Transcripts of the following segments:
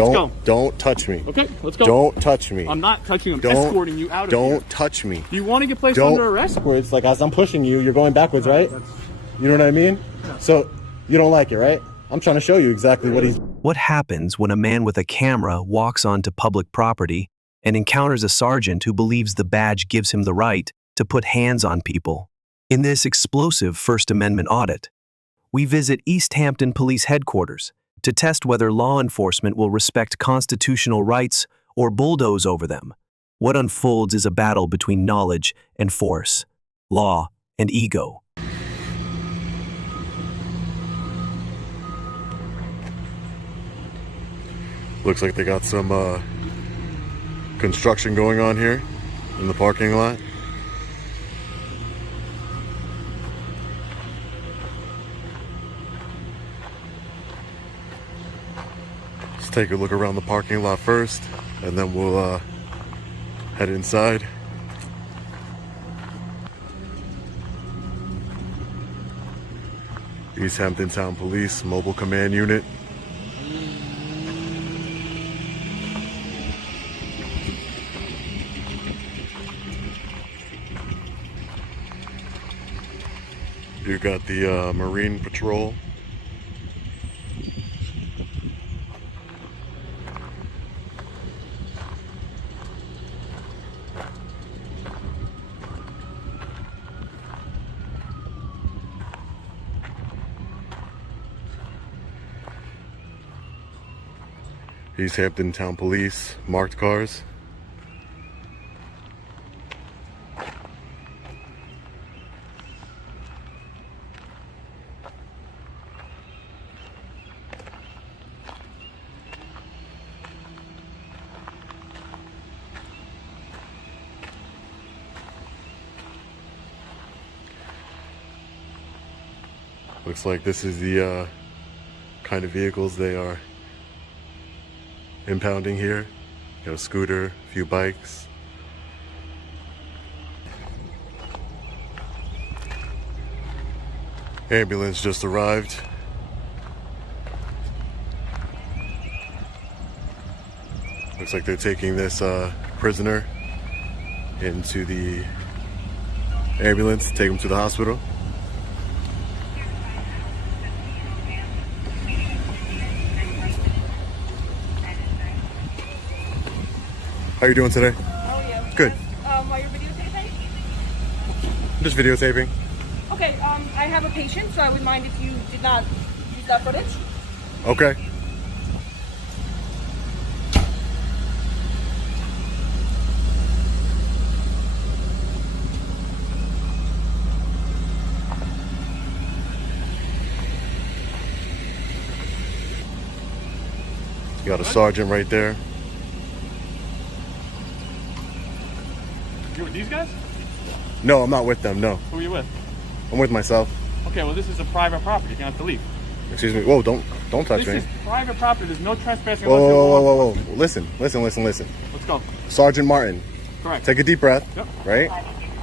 Let's go. Don't touch me. Okay, let's go. Don't touch me. I'm not touching you. I'm escorting you out of here. Don't touch me. Do you want to get placed under arrest? It's like as I'm pushing you, you're going backwards, right? You know what I mean? Yeah. So you don't like it, right? I'm trying to show you exactly what he's... What happens when a man with a camera walks onto public property and encounters a sergeant who believes the badge gives him the right to put hands on people? In this explosive First Amendment audit, we visit East Hampton Police Headquarters to test whether law enforcement will respect constitutional rights or bulldoze over them. What unfolds is a battle between knowledge and force, law and ego. Looks like they got some construction going on here in the parking lot. Let's take a look around the parking lot first, and then we'll head inside. East Hampton Town Police Mobile Command Unit. You got the Marine Patrol. East Hampton Town Police marked cars. Looks like this is the kind of vehicles they are impounding here. You know, a scooter, a few bikes. Ambulance just arrived. Looks like they're taking this prisoner into the ambulance, take him to the hospital. How are you doing today? How are you? Good. Are you videotaping? Just videotaping. Okay, I have a patient, so I would mind if you did not use that footage. Okay. You got a sergeant right there. You're with these guys? No, I'm not with them, no. Who are you with? I'm with myself. Okay, well this is a private property. You're gonna have to leave. Excuse me. Whoa, don't touch This me. is private property. There's no trespassing. Whoa. Listen. Let's go. Sergeant Martin. Correct. Take a deep breath. Yep. Right?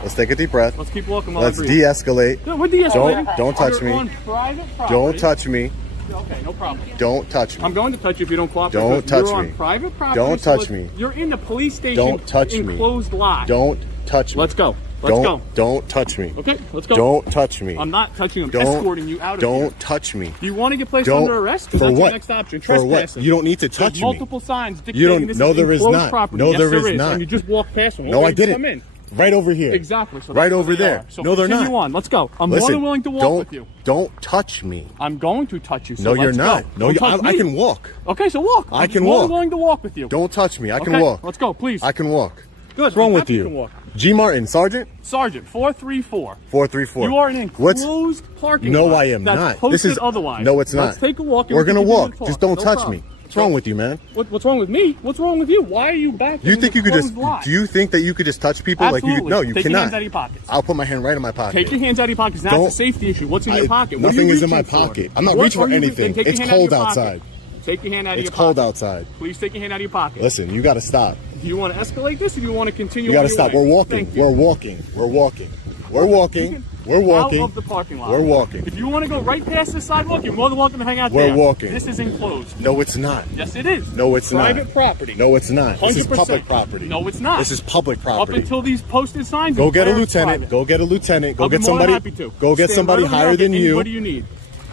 Let's take a deep breath. Let's keep walking while Let's I breathe. de-escalate. No, we're de-escalating. Don't touch You're me. on private property. Don't touch me. Okay, no problem. Don't touch me. I'm going to touch you if you don't cooperate. Don't touch You're me. on private property. Don't touch me. You're in the police station. Don't touch me. Enclosed lot. Don't touch me. Let's go. Let's go. Don't touch me. Okay, let's go. Don't touch me. I'm not touching you. I'm escorting you out of here. Don't touch me. Do you want to get placed under arrest? For That's what? your next option. For what? Trespassing. You don't need to touch There's me. multiple signs dictating You don't. this No, is there is enclosed not. property. No, Yes, there there is not. And you just walk past them. No, I didn't. Come in. Right over here. Exactly. So right that's over where they there. are. So No, they're continue not. on. Let's go. I'm more than willing to walk with you. Don't touch me. I'm going to touch you. So No, you're let's not. Go. No, Don't touch I me. can walk. Okay, so walk. I can I'm more walk. than willing to walk with you. Don't touch me. I can Okay, walk. Let's go, please. I can walk. Good. What's wrong I'm with happy you you? can walk. G. Martin, Sergeant? Sergeant, 434. 434. You are in an enclosed parking lot. No, I am that's not. Posted This is otherwise. No, it's not. Let's take a walk. And We're gonna continue walk. to talk. Just don't No touch problem. me. What's wrong with you, man? What's wrong with me? What's wrong with you? Why are you back? You think you could just? Lot? Do you think that you could just touch people? Absolutely. Like you? No, you Take cannot. your hands out of your pockets. I'll put my hand right in my pocket. Take your hands out of your pockets. That's Don't- a safety issue. What's in your pocket? What are Nothing you is in my reaching for? pocket. I'm not What reaching for are you- anything. then take It's your hand out of cold your pocket. outside. Take your hand out of your It's pocket. cold outside. Please take your hand out of your pocket. Listen, you got to stop. Do you want to escalate this or do you want to continue You got on to your stop. way? We're walking. Thank you. We're walking. We're walking. We're walking. We're walking. Out of the parking lot. We're walking. If you want to go right past the sidewalk, you're more than welcome to hang out We're there. walking. This is enclosed. No, it's not. Yes, it is. No, it's not. Private property. No, it's not. This is 100%. public property. No, it's not. This is public Up property. until these posted signs. Go get a it's lieutenant. private. Go get a lieutenant. Go I'll be get more than somebody. happy to. Go get Stand somebody right over there, higher get than you. Anybody you need.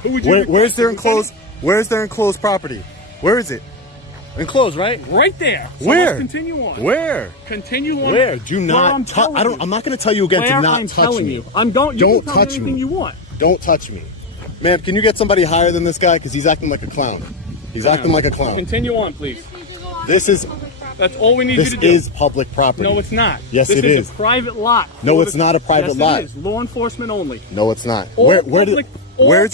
Who would you Where's request? their Lieutenant? enclosed? Where's their enclosed property? Where is it? Enclosed, right? Right there. So Where? Let's continue on. Where? Continue on. Where? Do Where not. I'm telling you. I'm not going to tell you again Where to not I'm touch telling me. you. I'm going. You Don't can tell me touch anything me. you want. Don't touch me, ma'am. Can you get somebody higher than this guy? Because he's acting like a clown. He's acting like a clown. Continue on, please. This is. That's all we need This you to do. is public property. No, it's not. Yes, this it is. is. A private lot. No, it's not a private yes, lot. It is. Law enforcement only. No, it's not. All Where's public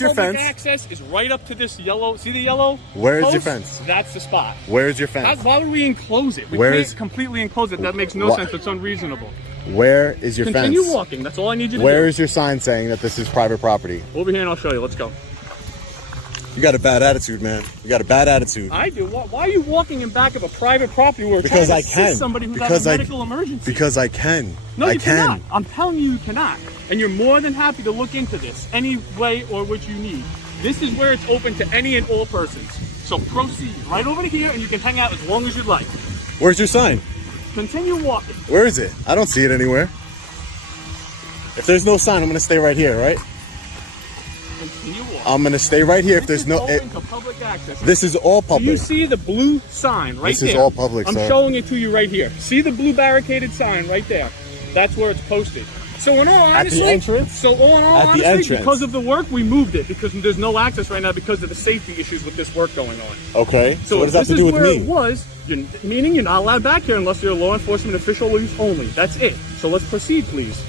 your fence? Access is right up to this yellow. See the yellow? Where is your post? fence? That's the spot. Where's your fence? Why would we enclose it? We Where can't is- completely enclose it. That makes no Wha- sense. It's unreasonable. Where is your Continue fence? walking. That's all I need you to do. Where is your sign saying that this is private property? Over here and I'll show you. Let's go. You got a bad attitude, man. You got a bad attitude. I do. Why are you walking in back of a private property where Because trying I to can. assist somebody who's Because got a I- medical emergency? Because I can. No, I you can. cannot. I'm telling you, you cannot. And you're more than happy to look into this any way or which you need. This is where it's open to any and all persons. So proceed right over to here and you can hang out as long as you'd like. Where's your sign? Continue walking. Where is it? I don't see it anywhere. If there's no sign, I'm gonna stay right here, right? Continue walking. I'm gonna stay right here. If This there's is no, open to public access. this is all Do you public. see the blue sign right This there? is all public, I'm sir. showing it to you right here. See the blue barricaded sign right there? That's where it's posted. So in all honesty, entrance? So in all At the honesty, entrance. because of the work, we moved it because there's no access right now because of the safety issues with this work going on. Okay. So what does that have this to do is with where me? it was, meaning you're not allowed back here unless you're a law enforcement official use only. That's it. So let's proceed, please.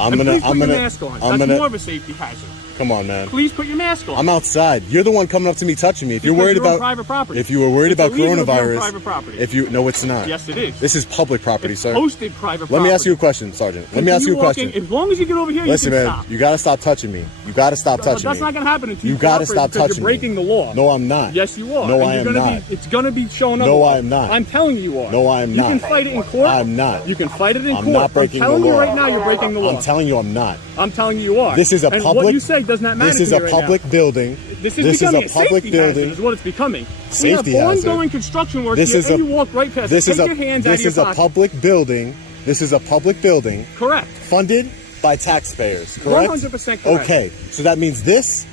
I'm And gonna. please put I'm your gonna. mask on. I'm That's gonna. more of a safety hazard. Come on, man. Please put your mask on. I'm outside. You're the one coming up to me, touching me. If you're Because worried you're on about private property. if you were worried It's about illegal if you're on coronavirus, private property. if you no, it's not. Yes, it is. This is public property, It's sir. posted private Let property. me ask you a question, Sergeant. Let me ask you a Continue walking. question. As long as you get over here, Listen, you can man, stop. you gotta stop touching me. You gotta stop But touching that's me. not going to happen until You gotta cooperate stop because touching you're breaking me. the law. No, I'm not. Yes, you are. No, And I you're am gonna not. it's going to be shown up. No, I am not. I'm telling you you are. No, I am not. You can fight it in court. I'm not. You can fight it in I'm court. not breaking I'm telling the law. you right now you're breaking the law. I'm telling you, I'm not. I'm telling you you are. This is a and public. what you say does not matter This is to a me right public now. building. This is becoming a public safety building. hazard is what it's becoming. Safety we have hazard. ongoing construction work This here, is and a. you walk right past This it. is Take a. your hands out This of your is a pocket. public building. This is a public building. Correct. Funded by taxpayers. Correct. 100% correct. Okay, so that means this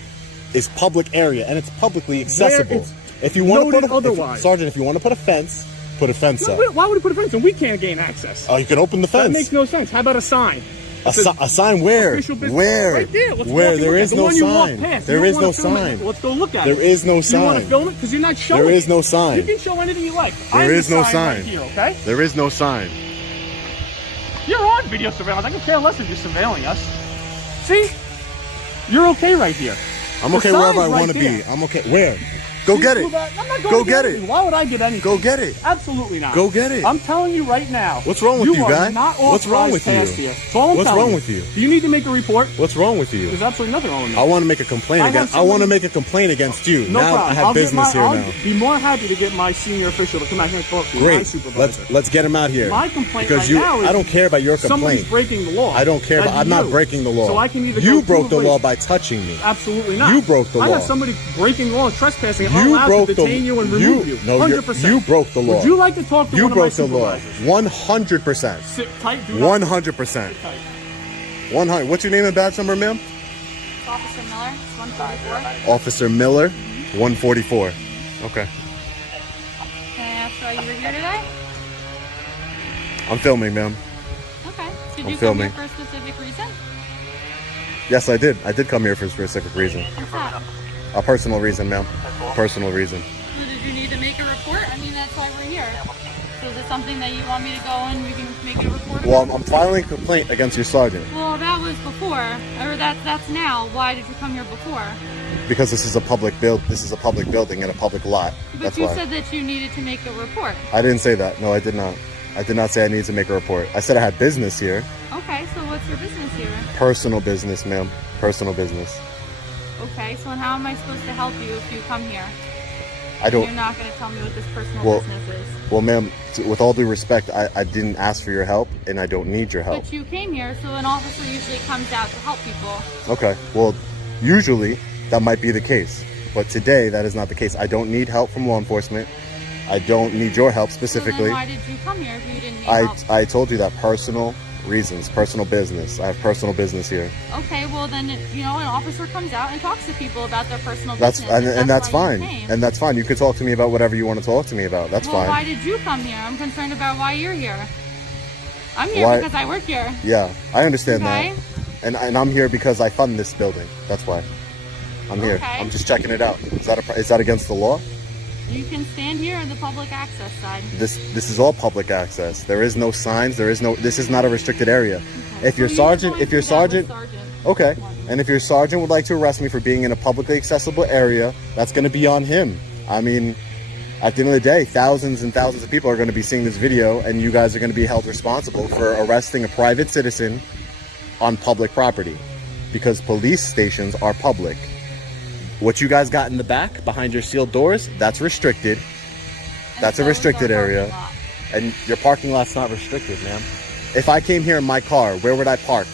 is public area and it's publicly accessible. it's If you want to noted put otherwise. Sergeant, if you want to put a fence No, up. why would you put a fence and we can't gain access? Oh, you can open the That fence. makes no sense. How about a sign? A sign where? Official business. Where? Right there. Let's Where? walk and There look is at the no one you walked sign. past. There You don't is wanna no film it. sign. Let's go look at There it. is no Do you want to sign. film it? Because you're not showing There is it. no sign. You can show anything you like. There is no Right sign. here, okay? There is no sign. You're on video surveillance. I can care less if you're surveilling us. See? You're okay right here. I'm The okay wherever I sign's right want to be. there. I'm okay. Where? Go See, get it. I'm not going Go to get anything. it. Why would I get anything? Go get it. Absolutely not. Go get it. I'm telling you right now. What's wrong with you, are guy? Not What's wrong authorized with you? past Here. That's all I'm What's telling wrong with you? Do you need to make a report? What's wrong with you? There's absolutely nothing wrong with me. I want to make a complaint I have against. I somebody- want to make a complaint against you. No now problem. I have I'll get business here I'll now. be more happy to get my senior official to come out here and talk to you. My Great. supervisor. Let's get him out here. My complaint because right you. now is I don't care about your somebody's complaint. breaking the law. I don't care. That's I'm not you. breaking the law. So I can either You go broke to the a law place- by touching me. Absolutely not. You broke the I law. have somebody breaking the law and trespassing. I'm You allowed broke to detain you and remove you. No, 100%. you broke the law. Would you like to talk to You one of my broke the law. supervisors? 100%. Sit tight. Do not 100%. sit tight. 100. What's your name and badge number, ma'am? Officer Miller, it's 144. Officer Miller, 144. Okay. Can I ask why you were here today? I'm filming, ma'am. Okay. Did I'm you filming. come here for a specific reason? Yes, I did. I did come here for a specific reason. What's that? A personal reason, ma'am. Personal reason. So did you need to make a report? I mean, that's why we're here. So is it something that you want me to go and we can make a report Well, about? I'm filing a complaint against your sergeant Well, that was before, or that's now. Why did you come here before? because this is a public build. This is a public building and a public lot. But That's you why. said that you needed to make a report. I didn't say that. No, I did not. I did not say I needed to make a report. I said I had business here. Okay, so what's your business here? Personal business, ma'am. Personal business. Okay, so how am I supposed to help you if you come here? I don't. You're not going to tell me what this personal Well, business is. Well, ma'am, with all due respect, I didn't ask for your help, and I don't need your help. But you came here, so an officer usually comes out to help people. Okay. Well, usually that might be the case, but today that is not the case. I don't need help from law enforcement. I don't need your help specifically. So then why did you come here if you didn't need help? I told you that personal reasons, personal business. I have personal business here. Okay, well then, you know, an officer comes out and talks to people about their personal That's business. and that's why you fine. came. And that's fine. You could talk to me about whatever you want to talk to me about. That's well, fine. Why did you come here? I'm concerned about why you're here. I'm here Why- because I work here. Yeah, I understand Okay. that. And I'm here because I fund this building. That's why. I'm here. Okay. I'm just checking it out. Is that against the law? You can stand here on the public access side. This is all public access. There is no signs. This is not a restricted area. Okay. If your So sergeant, going if your to that with sergeant, Sergeant. okay. And if your sergeant would like to arrest me for being in a publicly accessible area, that's going to be on him. I mean, at the end of the day, thousands and thousands of people are going to be seeing this video, and you guys are going to be held responsible for arresting a private citizen on public property, because police stations are public. What you guys got in the back behind your sealed doors, that's restricted. That's a so is restricted our area. parking lot. And your parking lot's not restricted, ma'am. If I came here in my car, where would I park?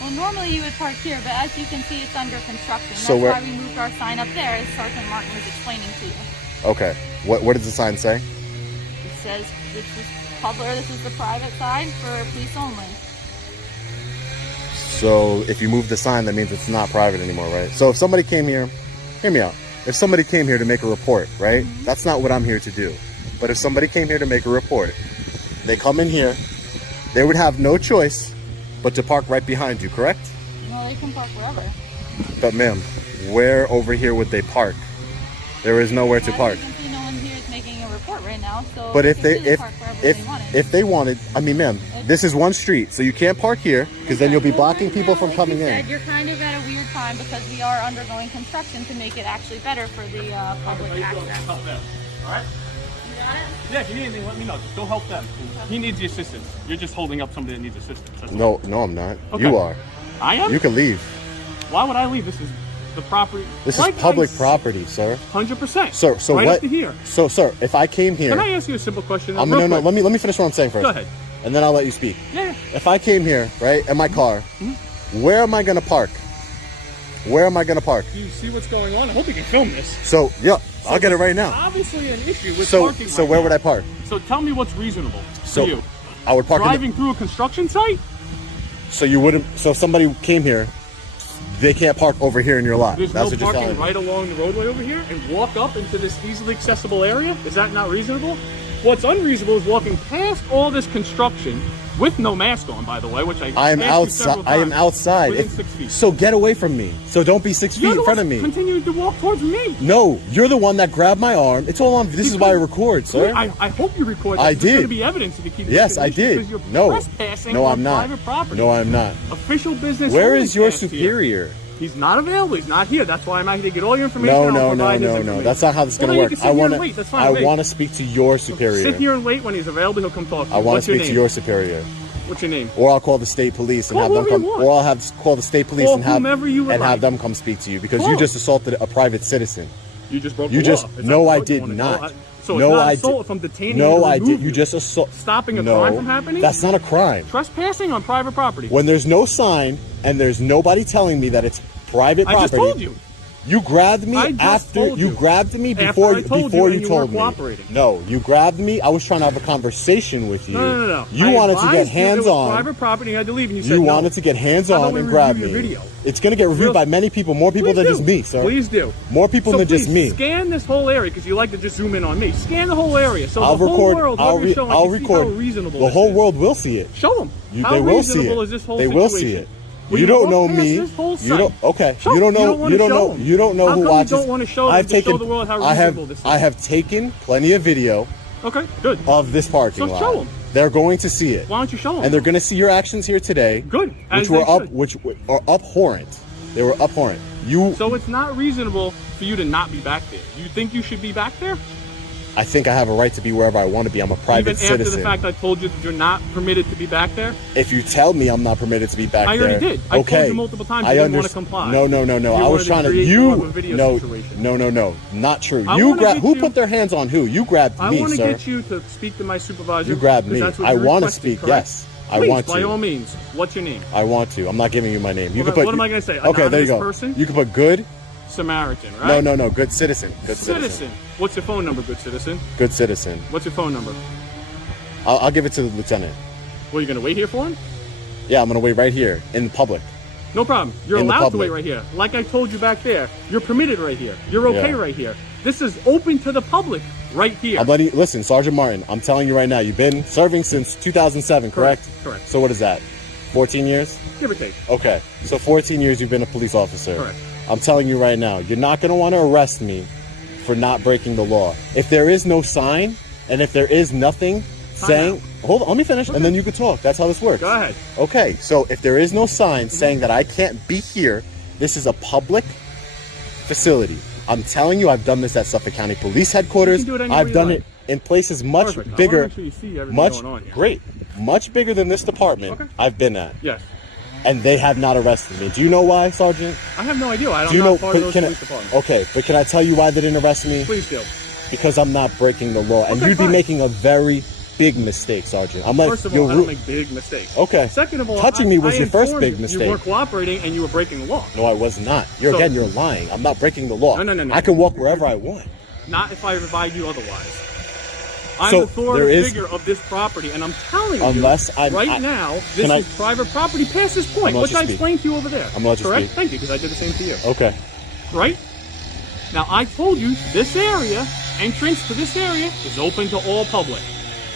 Well, normally you would park here, but as you can see, it's under construction. So That's where- why we moved our sign up there, as Sergeant Martin was explaining to you. Okay. What does the sign say? It says this is public, this is the private side for police only. So if you move the sign, that means it's not private anymore, right? So if somebody came here, hear me out. If somebody came here to make a report, right? Mm-hmm. That's not what I'm here to do. But if somebody came here to make a report, they come in here, they would have no choice but to park right behind you, correct? Well, they can park wherever. But ma'am, where over here would they park? There is nowhere to As park. you can see, no one here is making a report right now, so But if they they could park wherever they wanted. if they wanted, I mean, ma'am, this is one street, so you can't park here because then you'll be Well, blocking right people now, from like coming you in. said, you're kind of at a weird time because we are undergoing construction to make it actually better for the public access. Help them. All right? You got it? Yeah, if you need anything, let me know. Just go help them. He needs the assistance. You're just holding up somebody that needs assistance. That's all. No, I'm not. Okay. You are. I am? You can leave. Why would I leave? This is the property. This Like is public I- property, sir. 100%. Sir, so right what? Up to here. So, sir, if I came here, Can I ask you a simple question? no, real no. quick? Let me finish what I'm saying first. Go ahead. And then I'll let you speak. Yeah. If I came here, right, in my car, where am I gonna park? Where am I gonna park? Do you see what's going on? I hope you can film this. So, yeah, I'll get it right now. Obviously, an issue with So, parking. so right where now. would I park? So tell me what's reasonable So, for you. I would park. Driving through a construction site? So you wouldn't. So if somebody came here, they can't park over here in your lot. There's That's no what you're telling parking me. right along the roadway over here and walk up into this easily accessible area? Is that not reasonable? What's unreasonable is walking past all this construction with no mask on, by the way, which I am asked you outside. several I am times, outside. Within 6 feet. So get away from me. So don't be 6 You're feet the in front of one me. continuing to walk towards me. No, you're the one that grabbed my arm. It's all on. This is why I record, sir. I hope you record. I This. There's did. going to be evidence if you keep. Yes, making I issues did. because You're No, trespassing no, on I'm not. private property. No, I'm not. Official business. Where only is your pass here. superior? He's not available. He's not here. That's why I'm out here to get all your information. No, I'll no, no, provide his no, no. information. That's not how this is Well, gonna then you work. can sit I here want and wait. That's fine I with me. want to speak to your superior. Sit here and wait. When he's available, he'll come talk to you. I want What's to your speak to name? your superior. What's your name? Or I'll call the state police and Call have them whoever come. you want. Or I'll have call the state police Call and have whomever you would and have like. them come speak to you because Call you them. just assaulted a private citizen. You just broke You the just law. Is that no, the I road you did wanna not. go? So no, it's not I assault did. from detaining No, you to I remove did. You you. just assault. Stopping a no, crime from happening? That's not a crime. Trespassing on private property. When there's no sign and there's nobody telling me that it's private I property. just told you. You grabbed me I just after told you you. grabbed me After before I told before you you and you told weren't me. cooperating. No, you grabbed me. I was trying to have a conversation with you. No. You I wanted to get advised you hands it was on. private property. You had to leave, and you You said no. wanted to get hands How about on we and grab review me. your video? It's gonna get reviewed Real- by many people, more people Please than do. just me, sir. Please do. More people So than just please, me. Scan this whole area because you like to just zoom in on me. Scan the whole area so I'll the whole record. world, I'll whoever you're showing, I'll can see record. how reasonable The this whole is. world will see it. Show them. How They will see reasonable it. is this whole They situation? will see it. Will You don't walk know past me. This whole You don't. site? Okay. Show You don't them. know. wanna You don't show know. them. You don't know How who come watches. You don't want to show them I've to show taken. the world how I reasonable this is. have taken plenty of video Okay, good. of this parking So lot. show 'em. They're going to see it, Why don't you show them? and they're going to see your actions here today. Good. As Which they were should. which are abhorrent. They were abhorrent. You. So it's not reasonable for you to not be back there. You think you should be back there? I think I have a right to be wherever I want to be. I'm a private Even after citizen. the fact I told you that you're not permitted to be back there? If you tell me I'm not permitted to be back I there, already did. I told you multiple times you didn't want to comply. No. You I was wanted to trying to. create more of a video situation. No. Not true. I You wanna grab. get Who you- put their hands on who? You grabbed I me, want to sir. get you to speak to my supervisor. You grabbed me. because that's what I you want to requested, speak. correct? Yes, Please, I want by to. all means. What's your name? I want to. I'm not giving you my name. You Well, can put. what am I gonna say? Okay, there you go. Anonymous person? You can put good. Samaritan, right? No. Good citizen. Good Citizen. citizen. What's your phone number, good citizen? Good citizen. What's your phone number? I'll give it to the lieutenant. Well, you gonna wait here for him? Yeah, I'm gonna wait right here in public. No problem. You're In the allowed to public. wait right here. Like I told you back there, you're permitted right here. You're okay Yeah. right here. This is open to the public right here. I'm letting. Listen, Sergeant Martin. I'm telling you right now. You've been serving since 2007, correct? Correct. So what is that? 14 years? Give or take. Okay. So 14 years you've been a police officer. Correct. I'm telling you right now, you're not going to want to arrest me for not breaking the law. If there is no sign and if there is nothing saying, hold on, let me finish, and then you can talk. That's how this works. Go ahead. Okay, so if there is no sign saying that I can't be here, this is a public facility. I'm telling you, I've done this at Suffolk County Police Headquarters. You can do it anywhere I've you done like. it in places much Perfect. I wanna bigger, make sure you see everything much going on here. great, much bigger than this department Okay. I've been at, Yes. and they have not arrested me. Do you know why, Sergeant? I have no idea. I don't Do you know know? part of those Can police I, departments. okay, but can I tell you why they didn't arrest me? Please do. Because I'm not breaking the law, and Okay, you'd fine. be making a very big mistake, Sergeant. I'm like, First of you're all, I don't ru- make big mistakes. Okay. Second of all, Touching me was I your first informed big you. mistake. You weren't cooperating and you were breaking the law. No, I was not. So- You're lying. I'm not breaking the law. No. I can walk wherever I want. Not if I provide you otherwise. I'm So, the authority there is- figure of this property, and I'm telling Unless you, I'm- right now, this can I- is private property past this point, I'm gonna which let I you speak. explained to you over there. I'm gonna let you Correct? speak. Thank you, because I did the same to you. Okay. Right? Now, I told you this area, entrance to this area, is open to all public.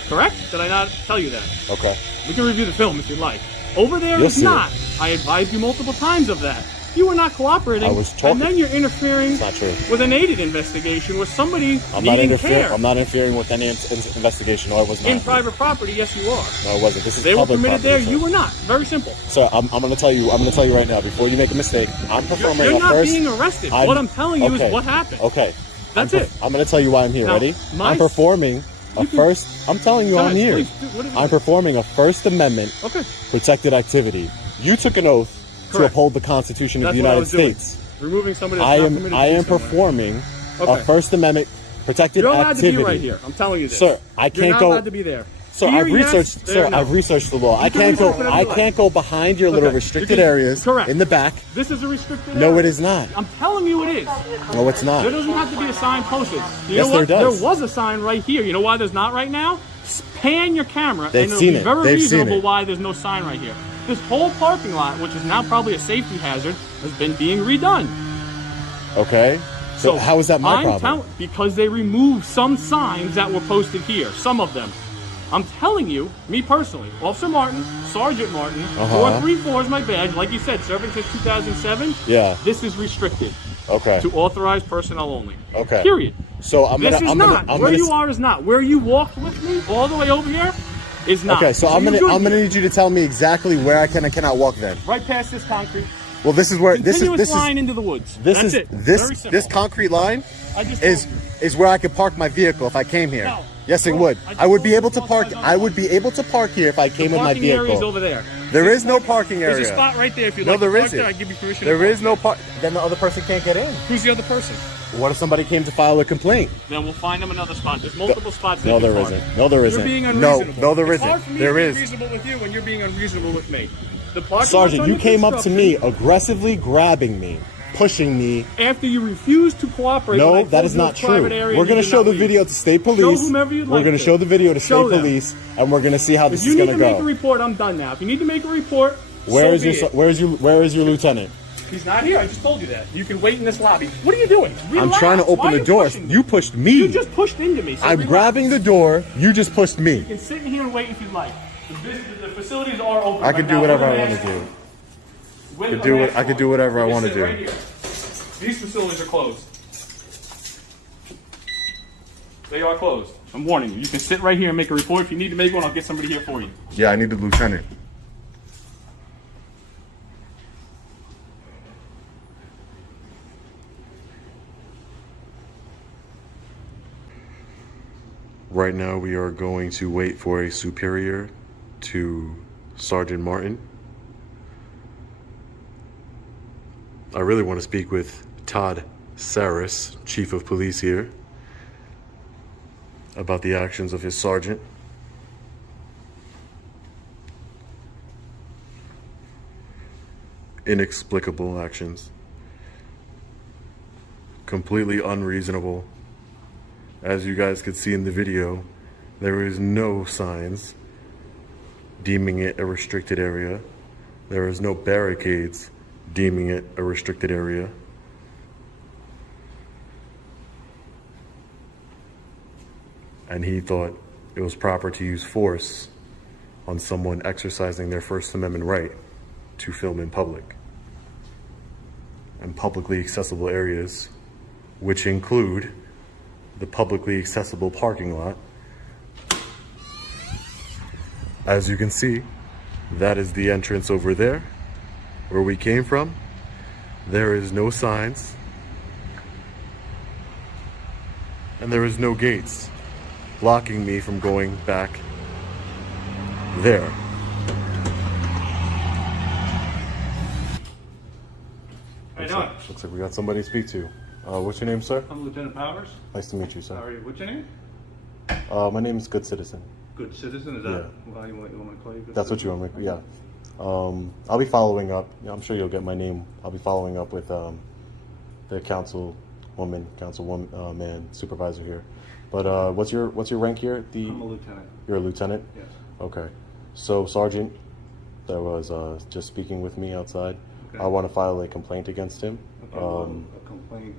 Correct? Did I not tell you that? Okay. We can review the film if you'd like. Over there You'll is see not. I advised you multiple times of that. You were not cooperating. I was talking- And then you're interfering It's not true. with an aided investigation with somebody I'm not needing interfering. care. I'm not interfering with any investigation. No, I was not. In private property, yes, you are. No, I wasn't. This is They were public permitted property, there. sir. You were not. Very simple. Sir, I'm going to tell you. I'm going to tell you right now. Before you make a mistake, I'm performing You're a not first. being arrested. What I'm telling you okay. is what happened. Okay. That's it. I'm going to tell you why I'm here. Now, Ready? my- I'm performing a You can- first. I'm telling you Go I'm ahead, here. please do- what is it? I'm performing a First Amendment Okay. protected activity. You took an oath to Correct. uphold the Constitution of That's the what I United was doing. States. Removing somebody that's I not am. permitted I to am be somewhere. performing Okay. a First Amendment protected You're allowed activity. to be right here. I'm telling you this. Sir, I You're can't not go. allowed to be there. Sir, Here, I've yes, researched. there, Sir, no. I've researched the law. You I can can't go. research whatever I you like. can't go behind your little Okay. restricted You can- areas correct. in the back. This is a restricted No, area. it is not. I'm telling you it is. No, it's not. There doesn't have to be a sign posted. You Yes, know what? there does. There was a sign right here. You know why there's not right now? Pan your camera, They've and it'll seen be it. very They've seen reasonable it. why there's no sign right here. This whole parking lot, which is now probably a safety hazard, has been being redone. Okay. So how is that my problem? Because they removed some signs that were posted here. Some of them. I'm telling you, me personally, Officer Martin, Sergeant Martin, 434 is my badge. Like you said, serving since 2007. Yeah. This is restricted Okay. to authorized personnel only. Okay. Period. So I'm This gonna. is I'm not. gonna. I'm Where gonna. you are is not. Where you walked with me all the way over here is not. Okay. So I'm you're gonna. good I'm gonna here. need you to tell me exactly where I can and cannot walk. Then. Right past this concrete. Well, this is where. Continuous This is. line into the woods. This That's is. it. This. Very simple. This concrete line I just is told you. is where I could park my vehicle if I came here. No. Yes, it Bro, would. I just I would told be you able to both park. sides on I the would be able to park here if I came with my Parking area is vehicle. over there. There is no parking There's area. a spot right there. If you No, like there to park isn't. there, I give you permission. There to park. is no park. Then the other person can't get in. Who's the other person? What if somebody came to file a complaint? Then we'll find them another spot. There's multiple spots. No, they can there park. isn't. No, there isn't. You're being No, unreasonable. no, there It's hard isn't. for me There to is. be reasonable with you when you're being unreasonable with me. The parking lot's Sergeant, you under came up to me construction. aggressively grabbing me, pushing me. After you refused to cooperate. when I No, told that is you not it's private true. area We're and going you to did show not the leave. video to state police. whomever you'd We're like going to to. show the video to Show state them. police, and we're going to see how If this you is need going to to make a go. report, I'm done now. If you need to make a report, Where so is be it. where is your lieutenant? He's not here. I just told you that. You can wait in this lobby. What are you doing? I'm Relax. trying to Why open are the you door. pushing me? You pushed me. You just pushed into me. So I'm relax. grabbing the door. You just pushed me. You can sit in here and wait if you'd like. The facilities are open. I can do whatever I want to do. I could do whatever I want to do. Right here. These facilities are closed. They are closed. I'm warning you. You can sit right here and make a report. If you need to make one, I'll get somebody here for you. Yeah, I need the lieutenant. Right now we are going to wait for a superior to Sergeant Martin. I really want to speak with Todd Saris, Chief of Police here, about the actions of his sergeant. Inexplicable actions. Completely unreasonable. As you guys could see in the video, there is no signs deeming it a restricted area. There is no barricades deeming it a restricted area. And he thought it was proper to use force on someone exercising their First Amendment right to film in public and publicly accessible areas, which include the publicly accessible parking lot. As you can see, that is the entrance over there where we came from. There is no signs and there is no gates blocking me from going back there. How you doing? Looks like we got somebody to speak to. What's your name, sir? I'm Lieutenant Powers. Nice to meet you, sir. How are you? What's your name? My name is Good Citizen. Good Citizen? Is that how you want me to call you? Good That's Citizen? what you want me, yeah. I'll be following up. Yeah, I'm sure you'll get my name. I'll be following up with the councilwoman, man, supervisor here. But what's your rank here? I'm a lieutenant. You're a lieutenant? Yes. Okay. So sergeant, that was just speaking with me outside. Okay. I want to file a complaint against him. Okay, a complaint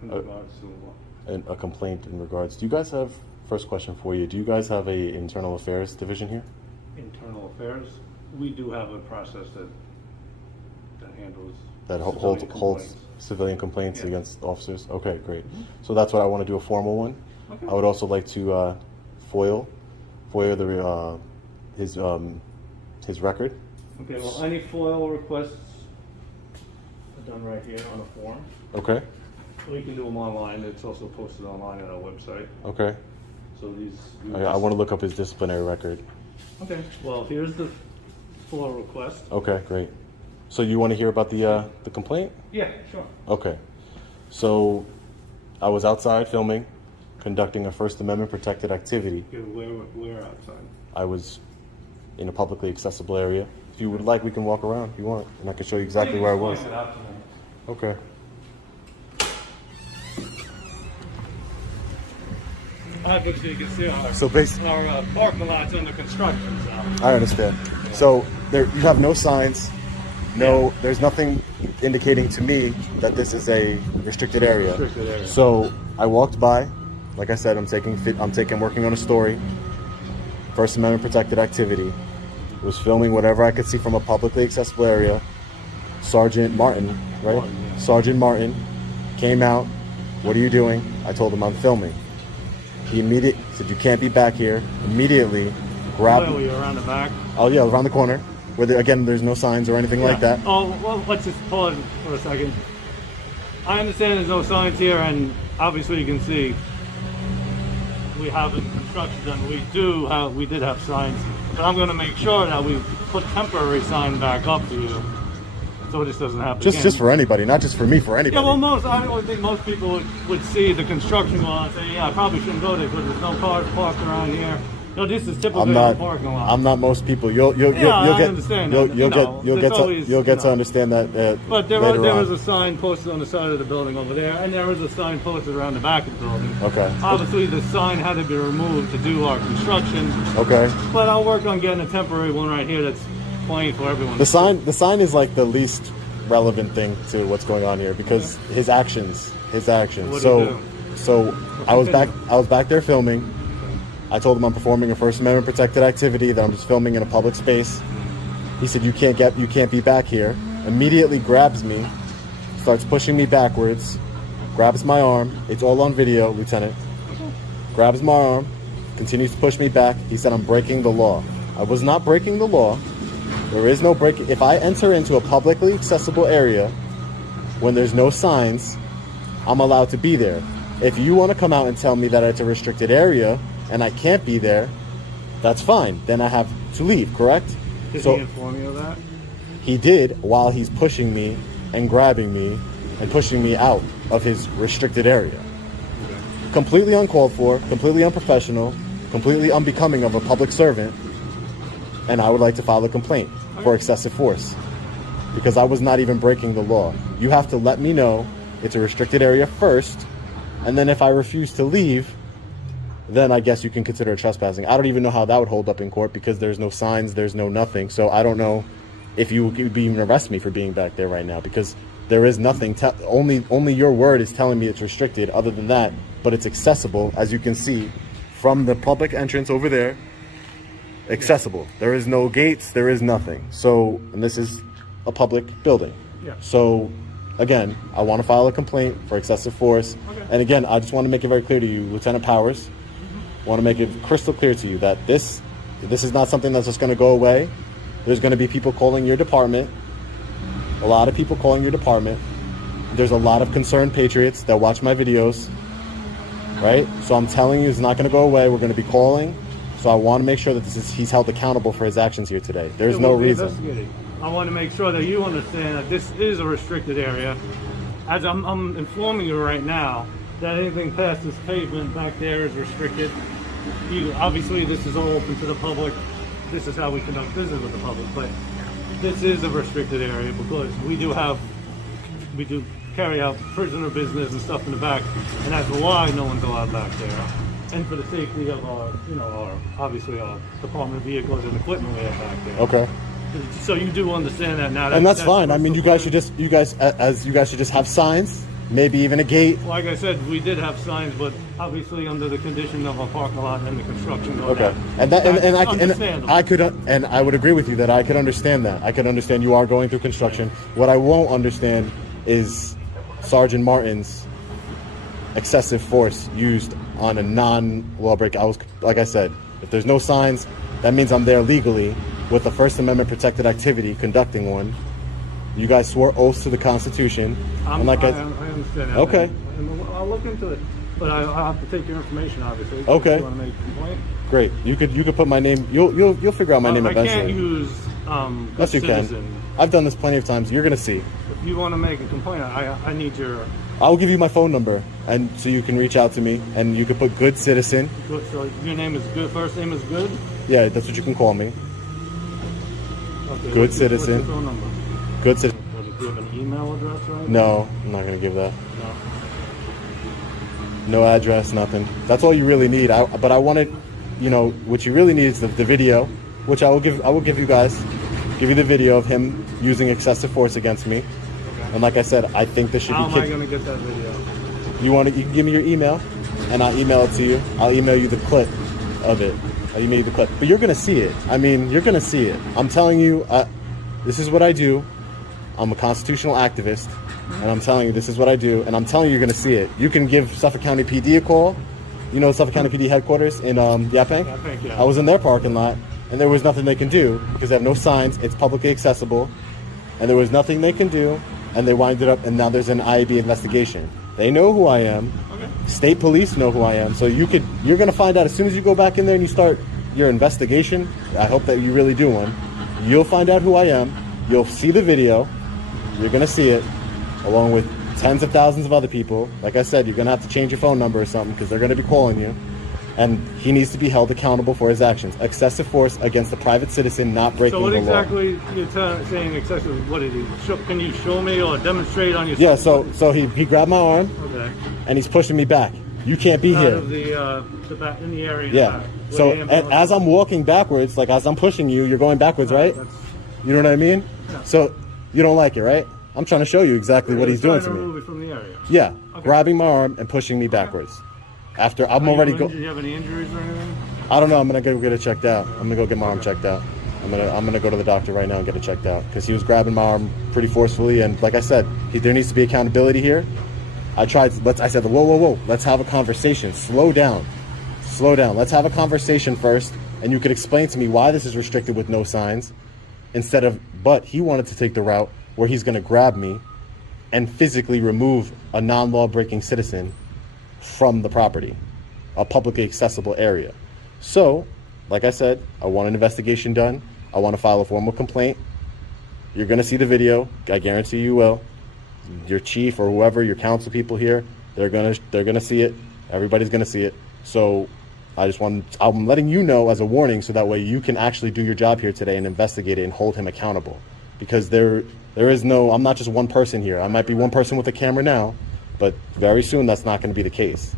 in regards to what? And a complaint in regards. Do you guys have? First question for you. Do you guys have a internal affairs division here? Internal affairs. We do have a process that handles That civilian holds civilian complaints Yeah. against officers? Okay, great. So that's what I want to do, a formal one. Okay. I would also like to FOIL the his record. Okay, well, any FOIL requests are done right here on a form. Okay, We can do them online. It's also posted online at our website. okay. So these. I want to look up his disciplinary record. Okay, well, here's the FOIL request. Okay, great. So you want to hear about the complaint? Yeah, sure. Okay. So I was outside filming, conducting a First Amendment protected activity. Okay, we're outside. I was in a publicly accessible area. If you would like, we can walk around if you want, and I can show you exactly where I was. Point it out to them. Okay. Obviously, you can see So basically, our parking lot's under construction, so. I understand. So there, you have no signs. No, there's nothing indicating to me that this is a restricted area. Restricted area. So I walked by. Like I said, I'm working on a story. First Amendment protected activity. Was filming whatever I could see from a publicly accessible area. Sergeant Martin, right? Martin, yeah. Sergeant Martin came out. What are you doing? I told him I'm filming. He immediately said, "You can't be back here." Immediately grabbed. Were you around the back? Oh yeah, around the corner. Where again, there's no signs or anything like that. Oh, well, let's just pause for a second. I understand there's no signs here, and obviously you can see we haven't construction done. We did have signs, but I'm going to make sure that we put temporary sign back up for you, so this doesn't happen again. Just for anybody, not just for me, for anybody. Yeah, well, I don't think most people would see the construction lot and say, yeah, I probably shouldn't go there because there's no cars parked around here. No, this is typical parking lot. I'm not most people. You'll get to understand that. But there later was on. a sign posted on the side of the building over there, and there was a sign posted around the back of the building. Okay. Obviously, the sign had to be removed to do our construction. Okay. But I'll work on getting a temporary one right here that's plain for everyone. The sign is like the least relevant thing to what's going on here because his actions. What did he do? So I was back there filming. I told him I'm performing a First Amendment protected activity, that I'm just filming in a public space. He said, you can't be back here. Immediately grabs me, starts pushing me backwards, grabs my arm. It's all on video, Lieutenant. Grabs my arm, continues to push me back. He said I'm breaking the law. I was not breaking the law. There is no breaking. If I enter into a publicly accessible area when there's no signs, I'm allowed to be there. If you want to come out and tell me that it's a restricted area and I can't be there, that's fine. Then I have to leave, correct? Did he inform you of that? He did, while he's pushing me and grabbing me and pushing me out of his restricted area. Okay. Completely uncalled for, completely unprofessional, completely unbecoming of a public servant, and I would like to file a complaint for excessive force because I was not even breaking the law. You have to let me know it's a restricted area first, and then if I refuse to leave, then I guess you can consider it trespassing. I don't even know how that would hold up in court because there's no signs, there's no nothing, so I don't know if you would even arrest me for being back there right now because there is nothing. Only your word is telling me it's restricted other than that, but it's accessible, as you can see, from the public entrance over there, accessible. There is no gates, there is nothing. So, and this is a public building. Yeah. So, again, I want to file a complaint for excessive force. Okay. And again, I just want to make it very clear to you, Lieutenant Powers, want to make it crystal clear to you that this is not something that's just going to go away. There's going to be people calling your department, a lot of people calling your department. There's a lot of concerned patriots that watch my videos, right? So I'm telling you, it's not going to go away. We're going to be calling. So I want to make sure that he's held accountable for his actions here today. There's no reason. I want to make sure that you understand that this is a restricted area. As I'm informing you right now, that anything past this pavement back there is restricted. Obviously, this is all open to the public. This is how we conduct business with the public, but this is a restricted area because we do carry out prisoner business and stuff in the back, and that's why no one's allowed back there. And for the safety of obviously our department vehicles and equipment we have back there. Okay. So you do understand that now. And that's fine. I mean, you guys should just have signs, maybe even a gate. Like I said, we did have signs, but obviously under the condition of our parking lot and the construction. Okay. And I would agree with you that I could understand that. I could understand you are going through construction. What I won't understand is Sergeant Martin's excessive force used on a non-law break. Like I said, if there's no signs, that means I'm there legally with a First Amendment protected activity, conducting one. You guys swore oaths to the Constitution. I understand that. Okay. I'll look into it, but I'll have to take your information, obviously. Okay. If you want to make a complaint. Great. You could put my name. You'll figure out my name eventually. I can't use Yes, you citizen. can. I've done this plenty of times. You're gonna see. If you want to make a complaint, I need your. I'll give you my phone number, and so you can reach out to me, and you can put good citizen. So your name is Good. First name is Good. Yeah, that's what you can call me. Okay. Good citizen. What's your phone number? Good citizen. Do you have an email address, right? No, I'm not gonna give that. No. No address, nothing. That's all you really need. But I wanted, what you really need is the video, which I will give you guys. Give you the video of him using excessive force against me. Okay. And like I said, I think this should How be. am I gonna get that video? You can give me your email, and I'll email it to you. I'll email you the clip of it. I'll email you the clip. But you're gonna see it. I mean, you're gonna see it. I'm telling you, this is what I do. I'm a constitutional activist, and I'm telling you this is what I do, and I'm telling you you're gonna see it. You can give Suffolk County PD a call. You know Suffolk County PD headquarters in Yaphank? Yaphank, yeah. I was in their parking lot, and there was nothing they can do because they have no signs. It's publicly accessible, and there was nothing they can do, and they winded up, and now there's an IAB investigation. They know who I am. Okay. State police know who I am. So you're gonna find out as soon as you go back in there and you start your investigation. I hope that you really do one. You'll find out who I am. You'll see the video. You're gonna see it, along with tens of thousands of other people. Like I said, you're gonna have to change your phone number or something because they're gonna be calling you. And he needs to be held accountable for his actions. Excessive force against a private citizen not breaking the law. So what exactly you're saying excessive? What did he? Can you show me or demonstrate on your? Yeah. So he grabbed my arm. Okay. And he's pushing me back. You can't be here. Out of the back in the area. Yeah. So as I'm walking backwards, like as I'm pushing you, you're going backwards, right? You know what I mean? Yeah. So you don't like it, right? I'm trying to show you exactly what he's doing to me. Remove it from the area. Yeah. Okay. Grabbing my arm and pushing me backwards. After I'm already Do you have any injuries or anything? I don't know. I'm gonna go get it checked out. I'm gonna go get my arm checked out. I'm gonna go to the doctor right now and get it checked out because he was grabbing my arm pretty forcefully, and like I said, there needs to be accountability here. I said, whoa. Let's have a conversation. Slow down. Let's have a conversation first, and you could explain to me why this is restricted with no signs, but he wanted to take the route where he's gonna grab me and physically remove a non-law breaking citizen from the property, a publicly accessible area. So, like I said, I want an investigation done. I want to file a formal complaint. You're going to see the video. I guarantee you will. Your chief or whoever, your council people here, they're going to see it. Everybody's going to see it. So I'm letting you know as a warning so that way you can actually do your job here today and investigate it and hold him accountable. Because there is no, I'm not just one person here. I might be one person with a camera now, but very soon that's not going to be the case.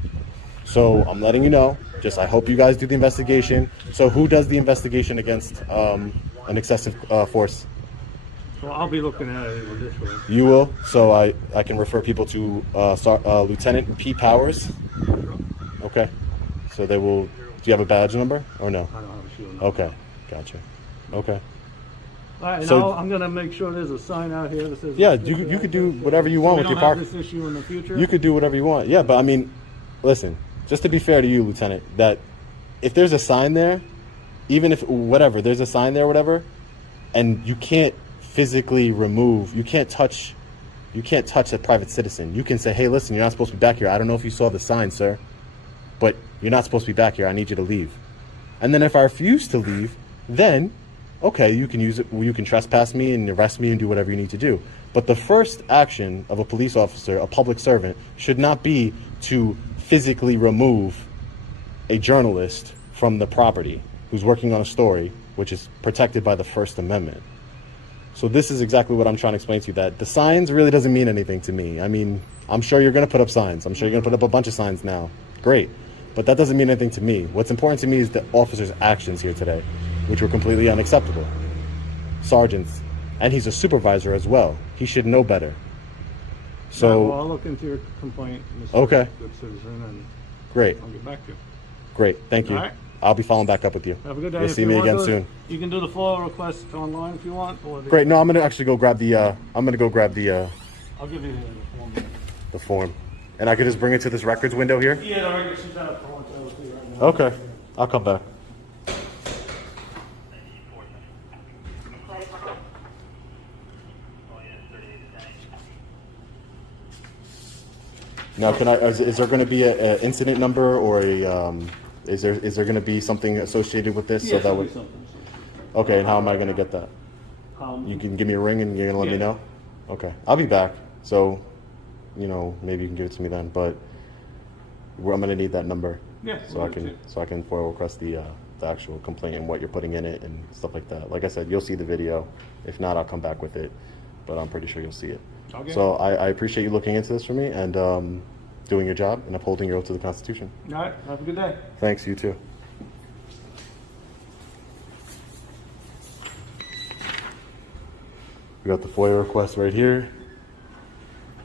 So I'm letting you know. Just I hope you guys do the investigation. So who does the investigation against an excessive force? Well, I'll be looking at it with this way. You will. So I can refer people to Lieutenant P. Powers. Okay. So they will. Do you have a badge number or no? I don't have a shield number. Okay. Gotcha. Okay. All right, So- I'm gonna make sure there's a sign out here that says. Yeah, you could do whatever you want we with your don't park. have this issue in the future. You could do whatever you want. Yeah, but I mean, listen, just to be fair to you, Lieutenant, that if there's a sign there, even if whatever, there's a sign there, whatever, and you can't physically remove, you can't touch a private citizen. You can say, hey, listen, you're not supposed to be back here. I don't know if you saw the sign, sir, but you're not supposed to be back here. I need you to leave. And then if I refuse to leave, then, okay, you can use it, you can trespass me and arrest me and do whatever you need to do. But the first action of a police officer, a public servant, should not be to physically remove a journalist from the property who's working on a story, which is protected by the First Amendment. So this is exactly what I'm trying to explain to you, that the signs really doesn't mean anything to me. I mean, I'm sure you're going to put up signs. I'm sure you're going to put up a bunch of signs now. Great. But that doesn't mean anything to me. What's important to me is the officer's actions here today, which were completely unacceptable. Sergeants, and he's a supervisor as well. He should know better. So, Well, I'll look into your complaint, Mr. Okay. Good citizen, and great, I'll get back to you. great. Thank you. All right. I'll be following back up with you. Have a good day. You'll If see you me want again to, soon. You can do the FOIL request online if you want. Or Great. No, I'm gonna actually go grab the. I'm gonna go grab the I'll give you the form. the form, and I could just bring it to this records window here. Yeah, all right, she's out of phone, so I'll see you right now. Okay, I'll come back. Now, is there going to be an incident number or a is there going to be something associated with this? Yeah, So that there'll way. be something. Okay, and how am I going to get that? Um, You can give me a ring and you're going to let me Yeah. know. Okay, I'll be back. So, maybe you can give it to me then. But I'm going to need that number. Yeah, So we'll I do it can too. FOIL request the actual complaint and what you're putting in it and stuff like that. Like I said, you'll see the video. If not, I'll come back with it. But I'm pretty sure you'll see it. Okay. So I appreciate you looking into this for me and doing your job and upholding your oath to the Constitution. All right, have a good day. Thanks, you too. We got the FOIA request right here.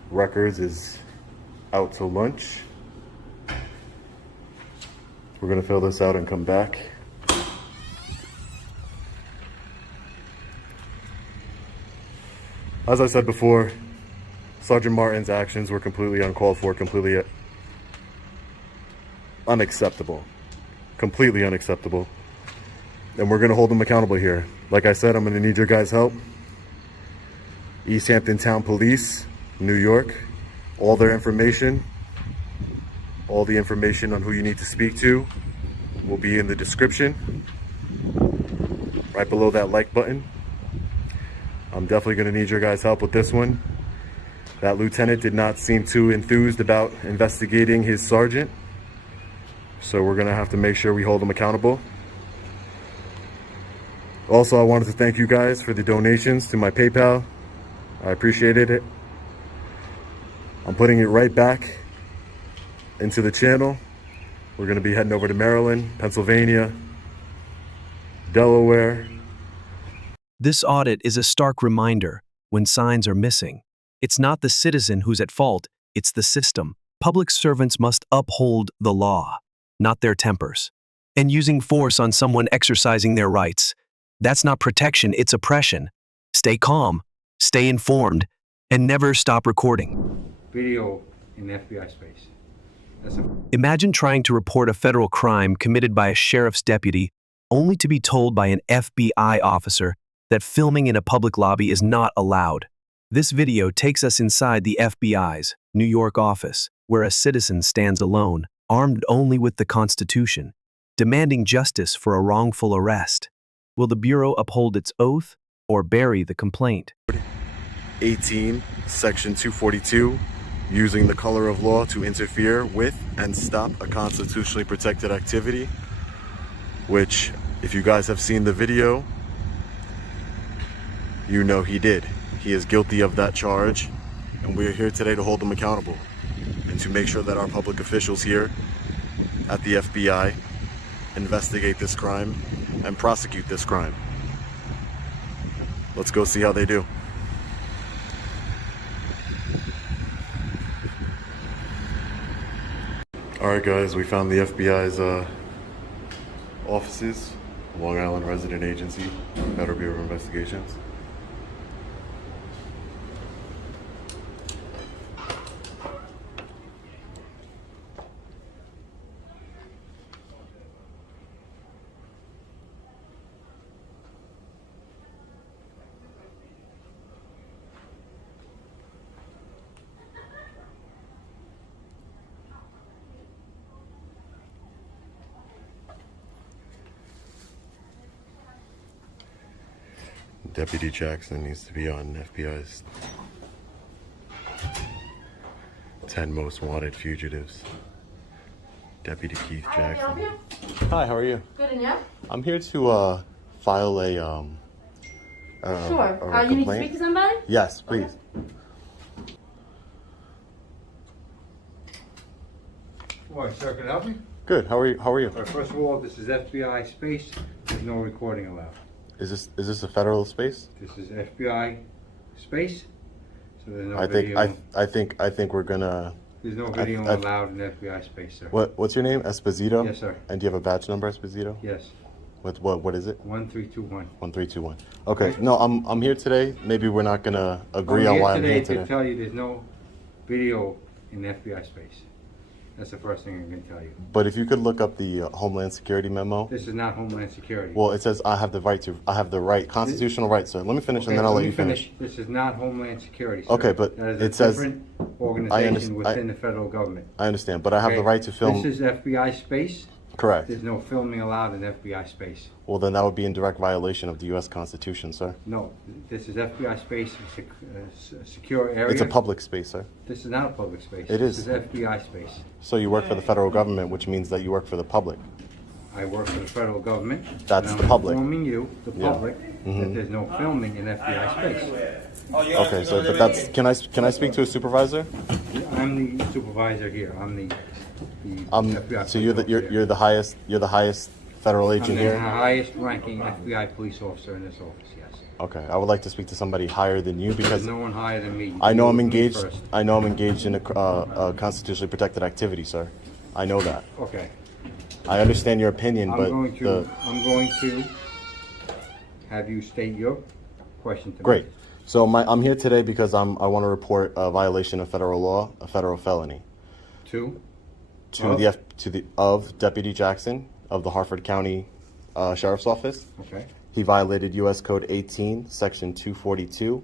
Records is out to lunch. We're gonna fill this out and come back. As I said before, Sergeant Martin's actions were completely uncalled for, completely unacceptable. Completely unacceptable. And we're gonna hold him accountable here. Like I said, I'm gonna need your guys' help. East Hampton Town Police, New York, all their information, all the information on who you need to speak to will be in the description, right below that like button. I'm definitely gonna need your guys' help with this one. That lieutenant did not seem too enthused about investigating his sergeant. So we're gonna have to make sure we hold him accountable. Also, I wanted to thank you guys for the donations to my PayPal. I appreciated it. I'm putting it right back into the channel. We're gonna be heading over to Maryland, Pennsylvania, Delaware. This audit is a stark reminder when signs are missing. It's not the citizen who's at fault, it's the system. Public servants must uphold the law, not their tempers. And using force on someone exercising their rights, that's not protection, it's oppression. Stay calm, stay informed, and never stop recording. Video in FBI space. That's a Imagine trying to report a federal crime committed by a sheriff's deputy only to be told by an FBI officer that filming in a public lobby is not allowed. This video takes us inside the FBI's New York office, where a citizen stands alone, armed only with the Constitution, demanding justice for a wrongful arrest. Will the Bureau uphold its oath or bury the complaint? 18, Section 242, using the color of law to interfere with and stop a constitutionally protected activity, which, if you guys have seen the video, you know he did. He is guilty of that charge, and we are here today to hold him accountable and to make sure that our public officials here at the FBI investigate this crime and prosecute this crime. Let's go see how they do. Alright guys, we found the FBI's offices, Long Island Resident Agency, Federal Bureau of Investigations. Deputy Jackson needs to be on FBI's 10 most wanted fugitives. Deputy Keith Jackson. Hi, how are you? Good, and you? I'm here to file a Sure. a You need to complaint. speak to somebody? Yes, please. What, sir, can I help you? Good. How are you? How are you? First of all, this is FBI space. There's no recording allowed. Is this a federal space? This is FBI space, so there's no I think video. I think we're gonna. There's no video I- allowed in FBI space, sir. What's your name? Esposito? Yes, sir. And do you have a badge number, Esposito? Yes, What is it? 1321. 1321. Okay. No, I'm here today. Maybe we're not gonna agree on here why I'm here to today. tell you there's no video in FBI space. That's the first thing I'm going to tell you. But if you could look up the Homeland Security memo. This is not Homeland Security. Well, it says I have the right, constitutional right, sir. Let me finish and then I'll let you finish. This is not Homeland Security, sir. Okay, but that is it a says- different I organization understand- within the federal government. I understand, but I have the Okay? right to film. This is FBI space. Correct. There's no filming allowed in FBI space. Well, then that would be in direct violation of the U.S. Constitution, sir. No, this is FBI space, it's a secure area. It's a public space, sir. This is not a public space. It This is. is FBI space. So you work for the federal government, which means that you work for the public. I work for the federal government. That's and the public. I'm informing you, the Yeah. public, that there's no filming in FBI space. Okay, so but that's can I speak to a supervisor? I'm the supervisor here. I'm the FBI. So you're the highest federal I'm agent the here. highest ranking FBI police officer in this office, yes. Okay, I would like to speak to somebody higher than you because There's no one higher than me. I know I'm Me engaged. first. I know I'm engaged in a constitutionally protected activity, sir. I know that. Okay. I understand your opinion, I'm but going to have you state your question to me. great. So I'm here today because I want to report a violation of federal law, a federal felony, Two. of Deputy Jackson of the Harford County Sheriff's Office. Okay. He violated U.S. Code 18, Section 242,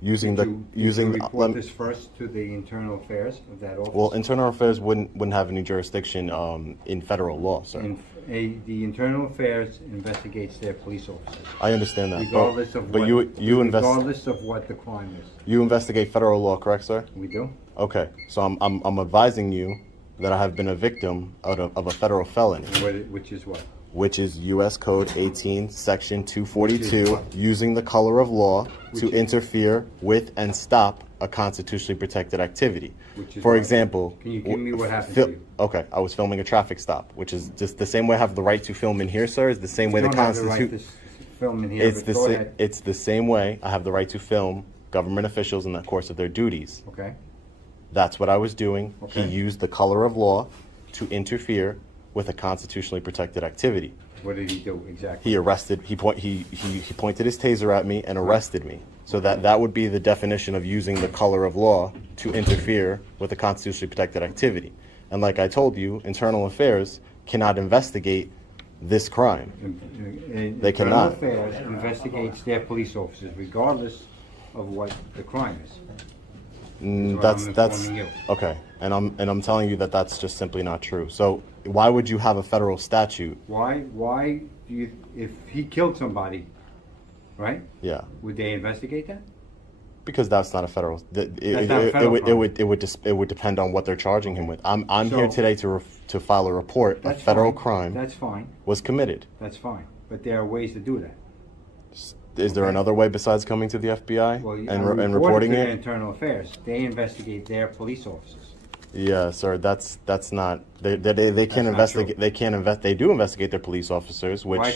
using Did the you report this first to the internal affairs of that office? Well, internal affairs wouldn't have any jurisdiction in federal law, sir. The internal affairs investigates their police officers, I understand that. regardless of but regardless of what the crime is. you investigate federal law, correct, sir? We do. Okay, so I'm advising you that I have been a victim of a federal felony, Which is what? which is U.S. Code 18, Section 242, what? using the color of law to Which is- interfere with and stop a constitutionally protected activity. Which is For what? example, Can you give me what happened to you? Okay, I was filming a traffic stop, which is just the same way I have the right to film in here, sir. Is the same way You the don't have the right Constitution. to film in here, but go ahead. It's the same way I have the right to film government officials in the course of their duties. Okay. That's what I was doing. Okay. He used the color of law to interfere with a constitutionally protected activity. What did he do exactly? He arrested. He pointed his taser at me and arrested me. So that would be the definition of using the color of law to interfere with a constitutionally protected activity. And like I told you, internal affairs cannot investigate this crime. They cannot. Internal Affairs investigates their police officers regardless of what the crime is. what That's I'm informing you. okay. And I'm telling you that that's just simply not true. So why would you have a federal statute? Why do you, if he killed somebody, right? Yeah. Would they investigate that? Because that's not a federal. That's not a federal It would depend on what they're charging him with. I'm So- here today to file a report. A That's federal fine. crime That's fine. was committed. That's fine. But there are ways to do that. Is there another way besides coming to the FBI Well, and reporting to it? Internal Affairs. They investigate their police officers. Yeah, sir. That's not. They can't not investigate. true. They can't invest. They do investigate their police officers, which Why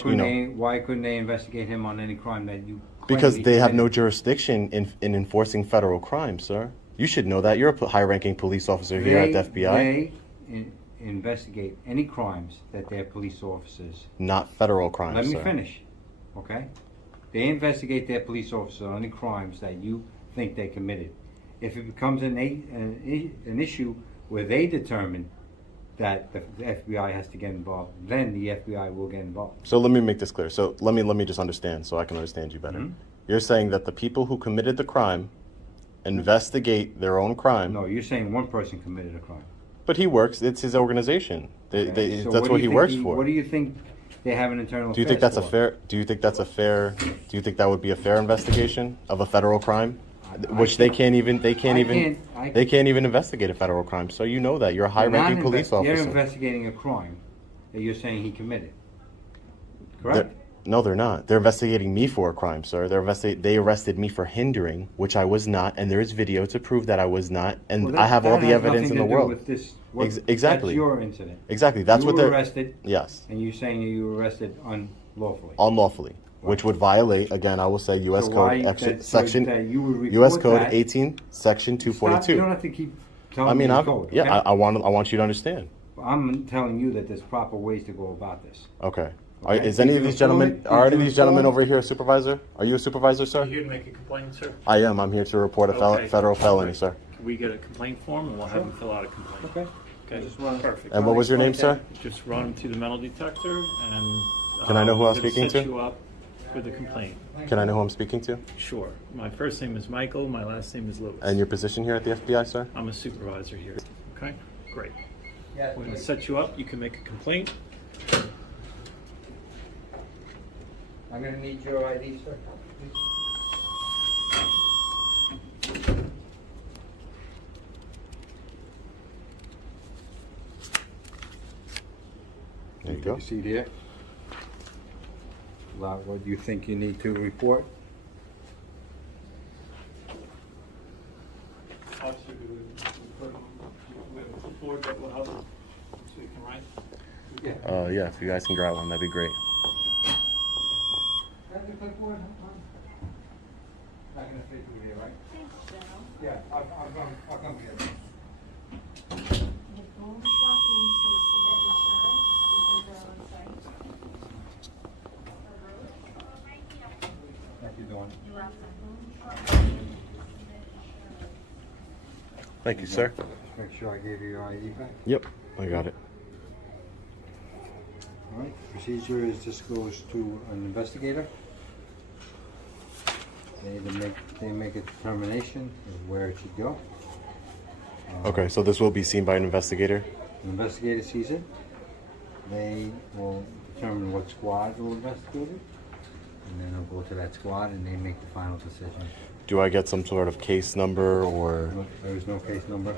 couldn't they investigate him on any crime that you? claim because he they have no committed? jurisdiction in enforcing federal crimes, sir. You should know that. You're a high-ranking police officer here at the FBI. They investigate any crimes that their police officers. Not federal crimes, Let me sir. finish, okay? They investigate their police officers on any crimes that you think they committed. If it becomes an issue where they determine that the FBI has to get involved, then the FBI will get involved. So let me make this clear. So let me just understand so I can understand you better. Mhm. You're saying that the people who committed the crime investigate their own crime, No, you're saying one person committed a crime. but he works. It's his organization. Okay, so That's do what you he think works for. What do you think they have an internal Do you think affairs that's a for? fair? Do you think that's a fair? Do you think that would be a fair investigation of a federal crime, which they can't even I can't even investigate a federal crime? So you know that you're a They're not high-ranking police They're officer. investigating a crime that you're saying he committed. Correct? No, they're not. They're investigating me for a crime, sir. They arrested me for hindering, which I was not, and there is video to prove that I was not, and Well, I have all that the has evidence in nothing the to do world. with this. Exactly. That's your incident. Exactly. That's you what were they're arrested, Yes, and you're saying you were arrested unlawfully. unlawfully, which would violate, again, I will say, U.S. So Code why section, that- so section that you would U.S. report Code that- 18, section Stop, you 242. don't have to keep telling I mean, me the code. Okay? I want you to understand. I'm telling you that there's proper ways to go about this. Okay. Okay. Is any Did of you these gentlemen? employ- Are did any you of these gentlemen employ- over here a supervisor? Are you a supervisor, sir? Are you here to make a complaint, sir? I am. I'm here to report a Okay. federal felony, sir. Can we get a complaint form and we'll have him fill out a complaint? Okay. Okay, Just wanna- perfect. And what was your name, sir? Just run him through the metal detector and. Can I know who I'm we're gonna speaking set to? you up with a complaint. Can I know who I'm speaking to? Sure. My first name is Michael, my last name is Lewis. And your position here at the FBI, sir? I'm a supervisor here. Okay, great. Yeah. We're gonna set you up, you can make a complaint. I'm gonna need your ID, sir. There you go. Take a seat here. What do you think you need to report? Officer, do we have a clipboard that will help so you can write? Yeah, if you guys can grab one, that'd be great. Have the clipboard? Not gonna fit through here, right? Yeah, I'll come get it. The boom truck needs to submit insurance because they're on site. Thank you, Dawn. You have the boom truck needs to submit insurance. Thank you, sir. Just make sure I gave you your ID back. Yep, I got it. All right, procedure is this goes to an investigator. They make a determination of where it should go. Okay, so this will be seen by an investigator? The investigator sees it. They will determine what squad will investigate it. And then they'll go to that squad and they make the final decision. Do I get some sort of case number or There is no case number.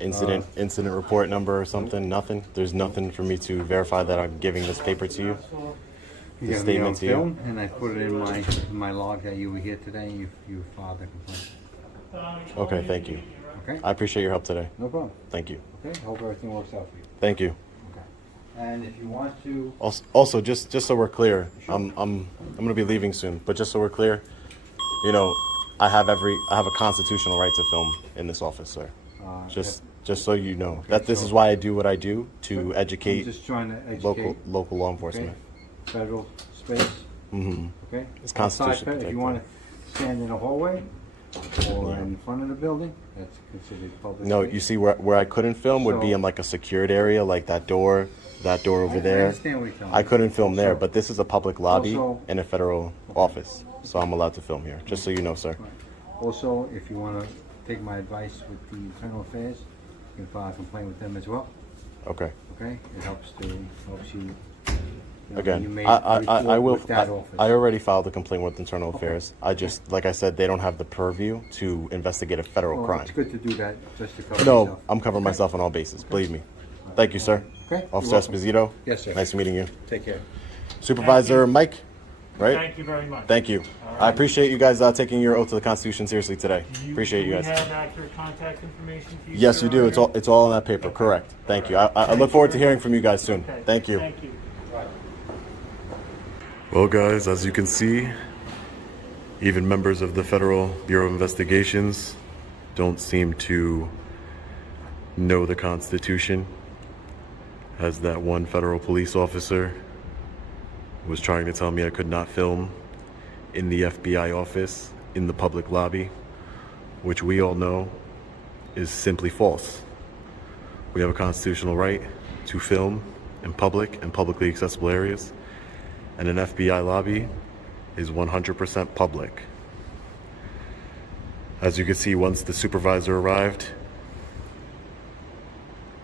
incident report number or something? Nothing? There's nothing for me to verify that I'm giving this paper to you? You The got me on statement to you? film, and I put it in my log that you were here today. And you filed the complaint. Okay, thank you. Okay. I appreciate your help today. No problem. Thank you. Okay. Hope everything works out for you. Thank you. Okay. And if you want to, Also, just so we're clear, I'm gonna be leaving soon, but just so we're clear, you know, I have a constitutional right to film in this office, sir. Just so you know that this so- is why I do what I do to I'm educate just trying to educate. local law enforcement. Okay. Federal space. Mm-hmm. Okay. It's constitutional Outside, if you want to stand in a hallway or in front of the building, that's considered public. No, space. you see where I couldn't film would be So- in like a secured area, like that door over I there. understand what you're telling I me. couldn't film there, So- but this is a public lobby Also- in a federal office, so I'm allowed to film here. Just so you know, sir. Also, if you want to take my advice with the internal affairs, you can file a complaint with them as well, Okay. okay? It helps you. You know, you Again, made I report will. with that office. I already filed a complaint with Internal Affairs. I just, like I said, they don't have the purview to investigate a federal Well, crime. it's good to do that, just to cover No, yourself. I'm covering myself on all bases. Believe me. Thank you, sir. Okay, Officer you're welcome. Esposito. Yes, sir. Nice meeting you. Take care. Supervisor Mike. Right. Thank you very much. Thank you. All I right. appreciate you guys taking your oath to the Constitution seriously today. Appreciate you Do guys. we have accurate contact information for you? Yes, sir, you do. on It's here? all in that paper. Correct. Thank you. I look forward to hearing from you guys soon. Okay. Thank you. Thank you. Well, guys, as you can see, even members of the Federal Bureau of Investigations don't seem to know the Constitution, as that one federal police officer was trying to tell me I could not film in the FBI office in the public lobby, which we all know is simply false. We have a constitutional right to film in public and publicly accessible areas, and an FBI lobby is 100% public. As you can see, once the supervisor arrived,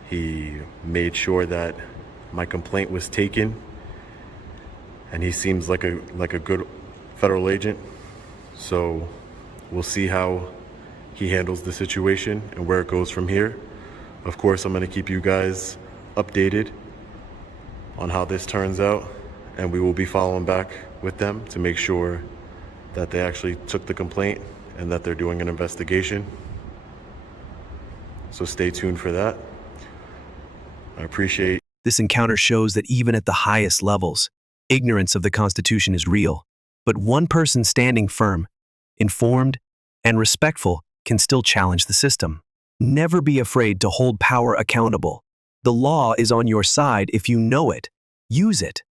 he made sure that my complaint was taken, and he seems like a good federal agent. So we'll see how he handles the situation and where it goes from here. Of course, I'm going to keep you guys updated on how this turns out, and we will be following back with them to make sure that they actually took the complaint and that they're doing an investigation. So stay tuned for that. I appreciate. This encounter shows that even at the highest levels, ignorance of the Constitution is real. But one person standing firm, informed, and respectful can still challenge the system. Never be afraid to hold power accountable. The law is on your side if you know it. Use it.